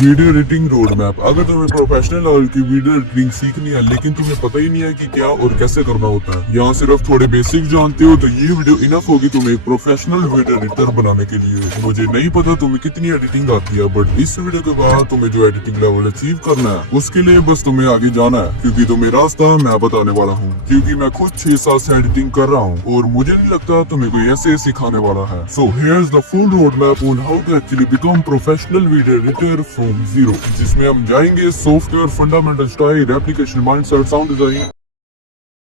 Video editing road map. अगर तुम्हें professional level की वीडियो एडिटिंग सीखनी है लेकिन तुम्हें पता ही नहीं है कि क्या और कैसे करना होता है, यहाँ सिर्फ थोड़े बेसिक जानते हो तो ये वीडियो इनफ होगी तुम्हें एक प्रोफेशनल वीडियो एडिटर बनाने के लिए। मुझे नहीं पता तुम्हें कितनी एडिटिंग आती है, बट इस वीडियो के बाद तुम्हें जो एडिटिंग लेवल अचीव करना है उसके लिए बस तुम्हें आगे जाना है, क्योंकि तुम्हें रास्ता मैं बताने वाला हूँ, क्योंकि मैं खुद 6 साल से एडिटिंग कर रहा हूँ और मुझे नहीं लगता तुम्हें कोई ऐसे सिखाने वाला है। So here's the full road map on how to actually become professional video editor from zero, जिसमें हम जाएंगे software fundamental, style, application, mindset, sound design.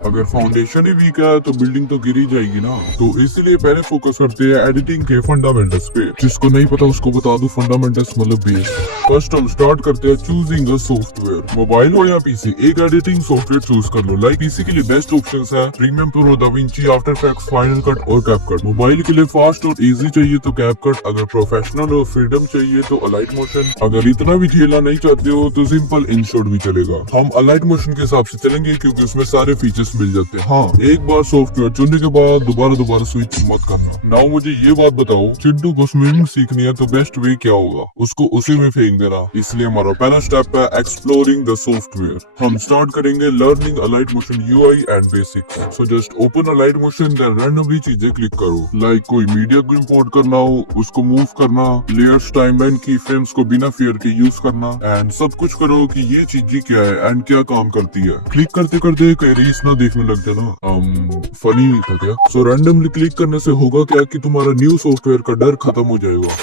अगर फाउंडेशन ही वीक है तो बिल्डिंग तो गिरी जाएगी ना, तो इसलिए पहले फोकस करते हैं एडिटिंग के फंडामेंटल्स पे। जिसको नहीं पता उसको बता दूं, फंडामेंटल्स मतलब बेस। फर्स्ट हम स्टार्ट करते हैं चूजिंग अ सॉफ्टवेयर। मोबाइल हो या पीसी, एक एडिटिंग सॉफ्टवेयर चूज कर लो। लाइक पीसी के लिए बेस्ट ऑप्शंस है premium pro, Da Vinci, after effects, final cut और कैपकट। मोबाइल के लिए फास्ट और इजी चाहिए तो कैपकट, अगर प्रोफेशनल और फ्रीडम चाहिए तो अलाइट मोशन, अगर इतना भी खेलना नहीं चाहते हो तो सिंपल इनशॉट भी चलेगा। हम अलाइट मोशन के हिसाब से चलेंगे क्योंकि उसमें सारे फीचर्स मिल जाते हैं। हाँ, एक बार सॉफ्टवेयर चुनने के बाद दोबारा स्विच मत करना। नाउ मुझे ये बात बताओ, चिंटू को स्विमिंग सीखनी है तो बेस्ट वे क्या होगा? उसको उसी में फेंक देना। इसलिए हमारा पहला स्टेप है एक्सप्लोरिंग द सॉफ्टवेयर। हम स्टार्ट करेंगे learning Alight Motion UI and basics. So just open Alight Motion, then randomly चीजें क्लिक करो। लाइक कोई मीडिया को इम्पोर्ट करना हो, उसको मूव करना, लेयर्स, टाइमलाइन, की फ्रेम्स को बिना फेयर के यूज करना, एंड सब कुछ करो कि ये चीज क्या है एंड क्या काम करती है। क्लिक करते करते कई रील्स ना देखने लग जाना, फनी था क्या? सो रैंडमली क्लिक करने से होगा क्या कि तुम्हारा न्यू सॉफ्टवेयर का डर खत्म हो जाएगा।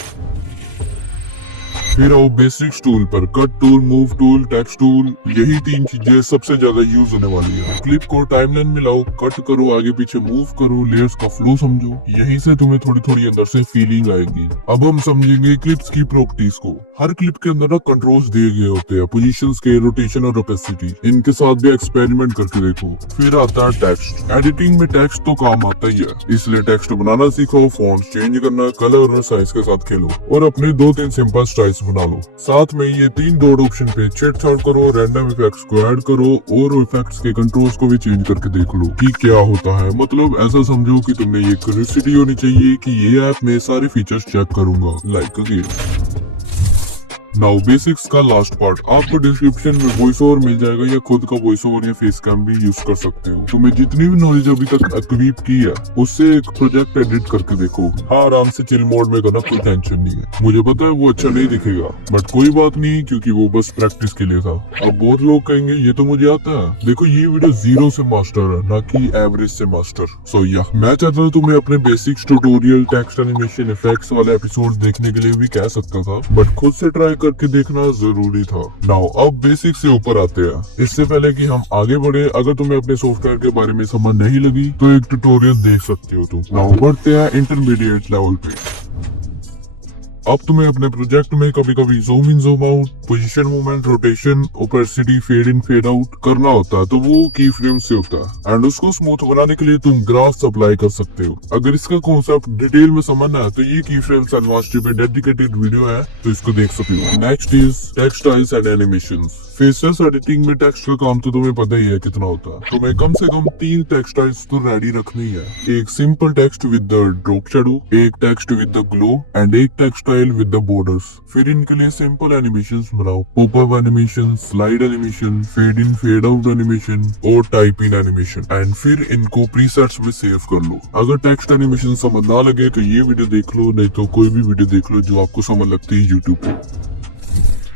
फिर आओ बेसिक्स टूल पर। Cut tool, move tool, text tool, यही 3 चीजें सबसे ज्यादा यूज होने वाली है। क्लिप को टाइमलाइन में लाओ, कट करो, आगे पीछे मूव करो, लेयर्स का फ्लो समझो। यहीं से तुम्हें थोड़ी थोड़ी अंदर से फीलिंग आएगी। अब हम समझेंगे क्लिप्स की प्रॉपर्टीज को। हर क्लिप के अंदर ना कंट्रोल्स दिए गए होते हैं, पोजीशंस के, रोटेशन और ओपेसिटी। इनके साथ भी एक्सपेरिमेंट करके देखो। फिर आता है टेक्स्ट। एडिटिंग में टेक्स्ट तो काम आता ही है, इसलिए टेक्स्ट बनाना सीखो, फॉन्ट चेंज करना, कलर और साइज के साथ खेलो और अपने 2-3 सिंपल स्टाइल्स बना लो। साथ में ये 3 डॉट ऑप्शन पे छेड़छाड़ करो, रैंडम इफेक्ट्स को ऐड करो और इफेक्ट्स के कंट्रोल्स को भी चेंज करके देख लो कि क्या होता है। मतलब ऐसा समझो कि तुमने ये क्यूरियोसिटी होनी चाहिए कि ये ऐप में सारे फीचर्स चेक करूंगा। Like again. नाउ बेसिक्स का लास्ट पार्ट। आपको डिस्क्रिप्शन में वॉइस ओवर मिल जाएगा या खुद का वॉइस ओवर या फेस कैम भी यूज कर सकते हो। तुम्हें जितनी भी नॉलेज अभी तक एक्विप की है उससे एक प्रोजेक्ट एडिट करके देखो। हाँ, आराम से चिल मोड में करना, कोई टेंशन नहीं है। मुझे पता है वो अच्छा नहीं दिखेगा, बट कोई बात नहीं, क्योंकि वो बस प्रैक्टिस के लिए था। अब बहुत लोग कहेंगे ये तो मुझे आता है। देखो, ये वीडियो 0 से मास्टर है, ना कि एवरेज से मास्टर। सो या मैं चाहता हूँ तुम्हें अपने basics tutorial, text animation, effects वाले एपिसोड देखने के लिए भी कह सकता था, बट खुद से ट्राई करके देखना जरूरी था। नाउ अब बेसिक से ऊपर आते हैं। इससे पहले कि हम आगे बढ़े, अगर तुम्हें अपने सॉफ्टवेयर के बारे में समझ नहीं लगी तो एक ट्यूटोरियल देख सकते हो तुम। नाउ बढ़ते हैं इंटरमीडिएट लेवल पे। अब तुम्हें अपने प्रोजेक्ट में कभी कभी zoom in, zoom out, position, movement, rotation, opacity, fade in, fade out करना होता है, तो वो की फ्रेम से होता है। एंड उसको स्मूथ बनाने के लिए तुम ग्राफ्स अप्लाई कर सकते हो। अगर इसका कॉन्सेप्ट डिटेल में समझना है तो ये की फ्रेम्स एडवांस्ड पे डेडिकेटेड वीडियो है, तो इसको देख सकते हो। Next is text styles and animations. Faces editing में टेक्स्ट का काम तो तुम्हें पता ही है कितना होता है। तुम्हें कम से कम 3 टेक्स्ट स्टाइल्स तो रेडी रखनी है। एक simple text with the drop shadow, एक text with the glow and एक text style with the borders. फिर इनके लिए सिंपल एनिमेशंस बनाओ। Popup animation, slide animation, fade in fade out animation और टाइप इन एनिमेशन। एंड फिर इनको presets में सेव कर लो। अगर टेक्स्ट एनिमेशन समझ ना लगे तो ये वीडियो देख लो, नहीं तो कोई भी वीडियो देख लो जो आपको समझ लगती है यूट्यूब पे।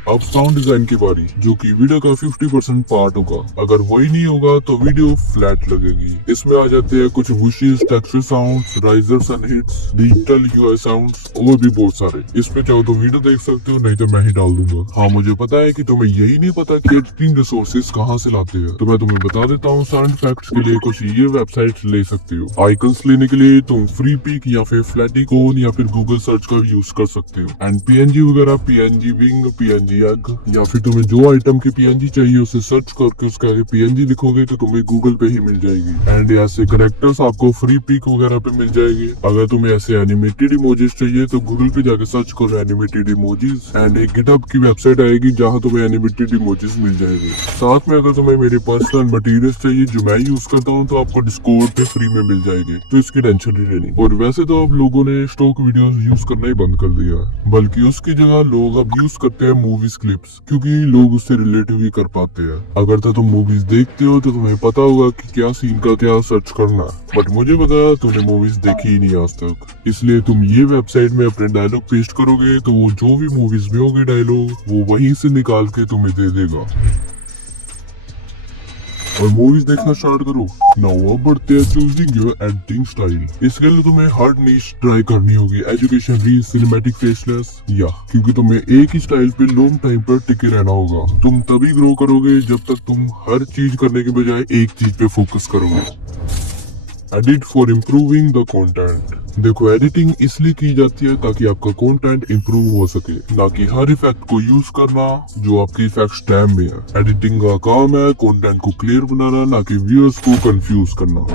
अब साउंड डिजाइन की बारी, जो कि वीडियो का 50% पार्ट होगा। अगर वही नहीं होगा तो वीडियो फ्लैट लगेगी। इसमें आ जाते हैं कुछ whooshes, texture sounds, risers and hits, digital UI sounds और भी बहुत सारे। इसमें चाहो तो वीडियो देख सकते हो, नहीं तो मैं ही डाल दूंगा। हाँ, मुझे पता है कि तुम्हें यही नहीं पता कि एडिटिंग रिसोर्सेज कहाँ से लाते हैं, तो मैं तुम्हें बता देता हूँ। साउंड इफेक्ट्स के लिए कुछ ये वेबसाइट ले सकते हो। आइकन्स लेने के लिए तुम फ्री पिक या फिर फ्लैटिकॉन या फिर गूगल सर्च का यूज कर सकते हो। एंड पीएनजी वगैरह, पीएनजी विंग, पीएनजी एग, या फिर तुम्हें जो आइटम की पीएनजी चाहिए उसे सर्च करके उसका पीएनजी लिखोगे तो तुम्हें गूगल पे ही मिल जाएगी। एंड ऐसे करेक्टर्स आपको फ्री पिक वगैरह पे मिल जाएगी। अगर तुम्हें ऐसे एनिमेटेड इमोजीज चाहिए तो गूगल पे जाके सर्च करो एनिमेटेड इमोजीज, एंड एक गिटहब की वेबसाइट आएगी जहाँ तुम्हें एनिमेटेड इमोजीज मिल जाएंगे। साथ में अगर तुम्हें मेरे पर्सनल मटेरियल्स चाहिए जो मैं यूज करता हूँ तो आपको डिस्कॉर्ड पे फ्री में मिल जाएगी, तो इसकी टेंशन नहीं लेनी। और वैसे तो अब लोगों ने स्टॉक वीडियोस यूज करना ही बंद कर दिया है, बल्कि उसकी जगह लोग अब यूज करते हैं मूवी मूवीज क्लिप्स, क्योंकि लोग उससे रिलेट भी कर पाते हैं। अगर तो तुम मूवीज देखते हो तो तुम्हें पता होगा कि क्या सीन का क्या सर्च करना, बट मुझे पता तुमने मूवीज देखी ही नहीं आज तक, इसलिए तुम ये वेबसाइट में अपने डायलॉग पेस्ट करोगे तो वो जो भी मूवीज में होंगे डायलॉग वो वहीं से निकाल के तुम्हें दे देगा और मूवीज देखना स्टार्ट करो। नाउ अब बढ़ते हैं चूजिंग योर एडिटिंग स्टाइल। इसके लिए तुम्हें हार्ड नीश ट्राई करनी होगी, एजुकेशन, रील, सिनेमैटिक, फेसलेस, या क्योंकि तुम्हें एक ही स्टाइल पे लॉन्ग टाइम पर टिके रहना होगा। तुम तभी ग्रो करोगे जब तक तुम हर चीज करने के बजाय एक चीज पे फोकस करोगे। Edit for improving the content. देखो, एडिटिंग इसलिए की जाती है ताकि आपका कंटेंट इम्प्रूव हो सके, ना कि हर इफेक्ट को यूज करना जो आपके इफेक्ट्स टैब में है। एडिटिंग का काम है कंटेंट को क्लियर बनाना, ना कि व्यूअर्स को कंफ्यूज करना।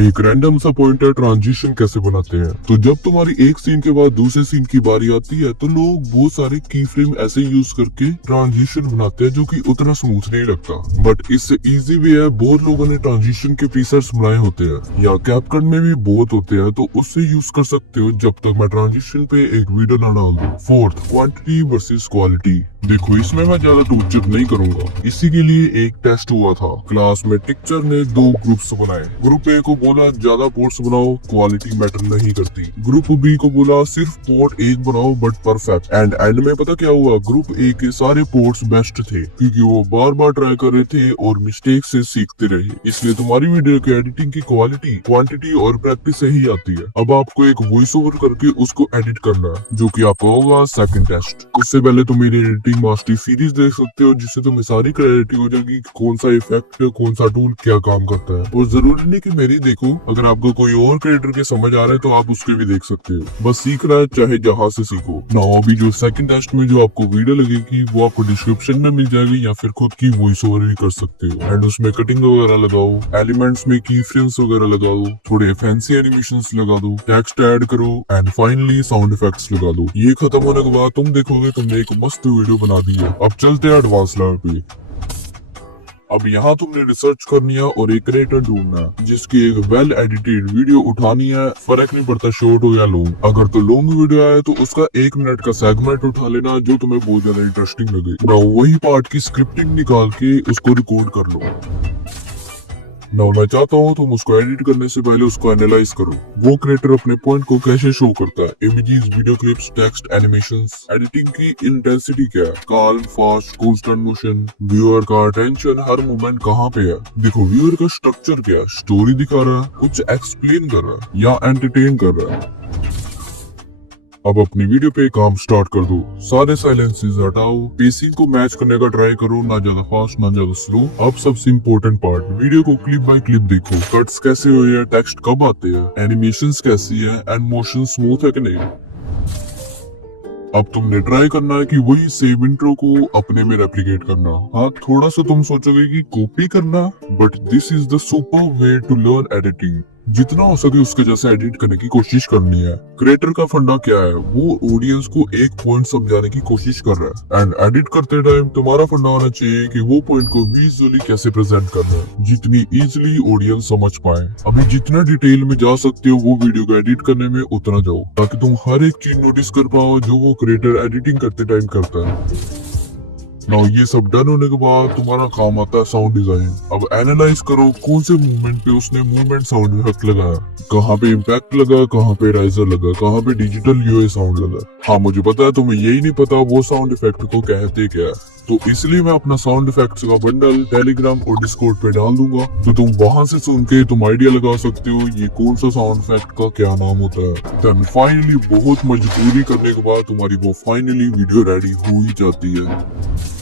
एक रैंडम सा पॉइंटर ट्रांजिशन कैसे बनाते हैं? तो जब तुम्हारी एक सीन के बाद दूसरे सीन की बारी आती है तो लोग बहुत सारे की फ्रेम ऐसे यूज करके ट्रांजिशन बनाते हैं जो कि उतना स्मूथ नहीं लगता, बट इससे इजी भी है। बहुत लोगों ने ट्रांजिशन के प्रीसेट्स बनाए होते हैं या कैपकट में भी बहुत होते हैं, तो उससे यूज कर सकते हो जब तक मैं ट्रांजिशन पे एक वीडियो ना डाल दूं। Fourth, quantity versus quality. देखो, इसमें मैं ज्यादा टूचअप नहीं करूंगा। इसी के लिए एक टेस्ट हुआ था। क्लास में टीचर ने 2 ग्रुप्स बनाए। ग्रुप ए को बोला ज्यादा पोर्ट्स बनाओ, क्वालिटी मैटर नहीं करती। ग्रुप बी को बोला सिर्फ पोर्ट एक बनाओ बट परफेक्ट। एंड में पता क्या हुआ? ग्रुप ए के सारे पोर्ट्स बेस्ट थे क्योंकि वो बार बार ट्राई कर रहे थे और मिस्टेक से सीखते रहे। इसलिए तुम्हारी वीडियो की एडिटिंग की क्वालिटी, क्वांटिटी और प्रैक्टिस से ही आती है। अब आपको एक वॉइस ओवर करके उसको एडिट करना है, जो कि आपका होगा सेकंड टेस्ट। उससे पहले तुम मेरी एडिटिंग मास्टरी सीरीज देख सकते हो, जिससे तुम्हें सारी क्लैरिटी हो जाएगी कि कौन सा इफेक्ट, कौन सा टूल क्या काम करता है। और जरूरी नहीं कि मेरी देखो, अगर आपको कोई और क्रिएटर के समझ आ रहा है तो आप उसके भी देख सकते हो। बस सीखना है, चाहे जहाँ से सीखो। ना अभी जो सेकंड टेस्ट में जो आपको वीडियो लगेगी वो आपको डिस्क्रिप्शन में मिल जाएगी, या फिर खुद की वॉइस ओवर भी कर सकते हो। एंड उसमें कटिंग वगैरह लगाओ, एलिमेंट्स में की फ्रेम्स वगैरह लगाओ, थोड़े फैंसी एनिमेशंस लगा दो, टेक्स्ट ऐड करो एंड फाइनली साउंड इफेक्ट्स लगा दो। ये खत्म होने के बाद तुम देखोगे तुमने एक मस्त वीडियो बना दी है। अब चलते हैं एडवांस लेवल पे। अब यहाँ तुमने रिसर्च करनी है और एक क्रिएटर ढूंढना है जिसकी एक वेल एडिटेड वीडियो उठानी है। फर्क नहीं पड़ता शॉर्ट हो या लॉन्ग। अगर तो लॉन्ग वीडियो आए तो उसका 1 मिनट का सेगमेंट उठा लेना जो तुम्हें बहुत ज्यादा इंटरेस्टिंग लगे। ना वही पार्ट की स्क्रिप्टिंग निकाल के उसको रिकॉर्ड कर लो। नाउ मैं चाहता हूँ तुम उसको एडिट करने से पहले उसको एनालाइज करो। वो क्रिएटर अपने पॉइंट को कैसे शो करता है, images, video clips, text, animations. Editing की इंटेंसिटी क्या है, calm, fast, constant motion, viewer का अटेंशन हर मोमेंट कहाँ पे है। देखो, व्यूअर का स्ट्रक्चर क्या है, स्टोरी दिखा रहा है, कुछ एक्सप्लेन कर रहा है या एंटरटेन कर रहा है। अब अपनी वीडियो पे काम स्टार्ट कर दो। सारे साइलेंसेस हटाओ, पेसिंग को मैच करने का ट्राई करो, ना ज्यादा फास्ट ना ज्यादा स्लो। अब सबसे इम्पोर्टेंट पार्ट, वीडियो को क्लिप बाय क्लिप देखो। कट्स कैसे हुए हैं, टेक्स्ट कब आते हैं, एनिमेशंस कैसी है एंड मोशन स्मूथ है कि नहीं। अब तुमने ट्राई करना है कि वही सेम इंट्रो को अपने में रेप्लिकेट करना। हाँ, थोड़ा सा तुम सोचोगे कि कॉपी करना, but this is the super way to learn editing. जितना हो सके उसके जैसे एडिट करने की कोशिश करनी है। क्रिएटर का फंडा क्या है, वो ऑडियंस को एक पॉइंट समझाने की कोशिश कर रहा है। एंड एडिट करते टाइम तुम्हारा फंडा होना चाहिए कि वो पॉइंट को विजुअली कैसे प्रेजेंट करना है, जितनी इजीली ऑडियंस समझ पाए। अभी जितना डिटेल में जा सकते हो वो वीडियो को एडिट करने में उतना जाओ, ताकि तुम हर एक चीज नोटिस कर पाओ जो वो क्रिएटर एडिटिंग करते टाइम करता है। नाउ ये सब डन होने के बाद तुम्हारा काम आता है साउंड डिजाइन। अब एनालाइज करो कौन से मूवमेंट पे उसने मूवमेंट साउंड इफेक्ट लगाया, कहाँ पे इम्पैक्ट लगा, कहाँ पे राइजर लगा, कहाँ पे डिजिटल यूए साउंड लगा। हाँ, मुझे पता है तुम्हें यही नहीं पता वो साउंड इफेक्ट को कहते क्या है, तो इसलिए मैं अपना साउंड इफेक्ट्स का बंडल टेलीग्राम और डिस्कॉर्ड पे डाल दूंगा, तो तुम वहां से सुन के तुम आइडिया लगा सकते हो ये कौन सा साउंड इफेक्ट का क्या नाम होता है। देन फाइनली बहुत मजबूरी करने के बाद तुम्हारी वो फाइनली वीडियो रेडी हो ही जाती है।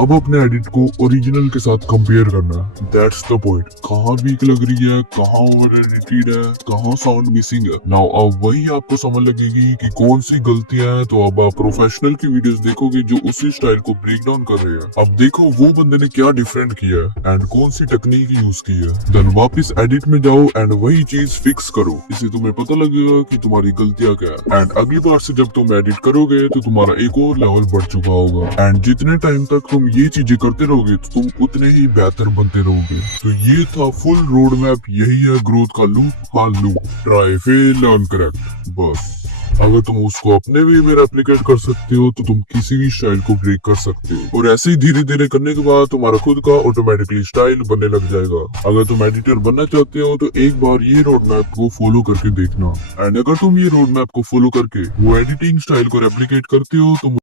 अब अपने एडिट को ओरिजिनल के साथ कंपेयर करना है। That's the point. कहाँ वीक लग रही है, कहाँ ओवर एडिटेड है, कहाँ साउंड मिसिंग है। नाउ अब वही आपको समझ लगेगी कि कौन सी गलतियां हैं। तो अब आप प्रोफेशनल की वीडियोस देखोगे जो उसी स्टाइल को ब्रेक डाउन कर रहे हैं। अब देखो वो बंदे ने क्या डिफरेंट किया है एंड कौन सी टेक्निक यूज की है। देन वापस एडिट में जाओ एंड वही चीज फिक्स करो। इससे तुम्हें पता लगेगा कि तुम्हारी गलतियां क्या है। एंड अगली बार से जब तुम एडिट करोगे तो तुम्हारा एक और लेवल बढ़ चुका होगा। एंड जितने टाइम तक तुम ये चीजें करते रहोगे तो तुम उतने ही बेहतर बनते रहोगे। तो ये था फुल रोड मैप। यही है ग्रोथ का लूप। हाँ, loop try fail learn correct, बस। अगर तुम उसको अपने वे में रेप्लिकेट कर सकते हो तो तुम किसी भी स्टाइल को ब्रेक कर सकते हो, और ऐसे ही धीरे धीरे करने के बाद तुम्हारा खुद का ऑटोमेटिकली स्टाइल बनने लग जाएगा। अगर तुम एडिटर बनना चाहते हो तो एक बार ये रोड मैप को फॉलो करके देखना, एंड अगर तुम ये रोड मैप को फॉलो करके वो एडिटिंग स्टाइल को रेप्लिकेट करते हो तो